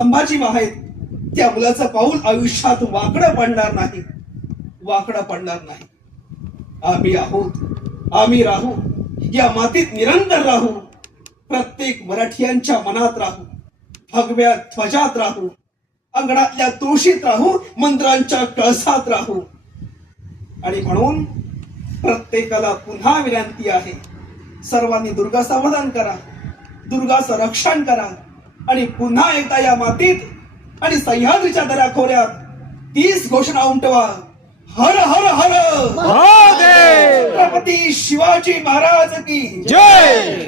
संभाजी आहेत त्या मुलाचं पाऊल आयुष्यात वाकडं पडणार नाही, वाकडं पडणार नाही. आम्ही आहोत, आम्ही राहू, या मातीत निरंतर राहू, प्रत्येक मराठीयांच्या मनात राहू, भगव्या ध्वजात राहू, अंगणातल्या तुळशीत राहू, मंत्रांच्या कळसात राहू. आणि म्हणून प्रत्येकाला पुन्हा विनंती आहे, सर्वांनी दुर्गा समाधान करा, दुर्गाचं रक्षण करा आणि पुन्हा एकदा या मातीत आणि सह्याद्रीच्या दऱ्याखोऱ्यात 30 घोषणा उमटवा. हर हर हर महादेव. छत्रपती शिवाजी महाराज की जय.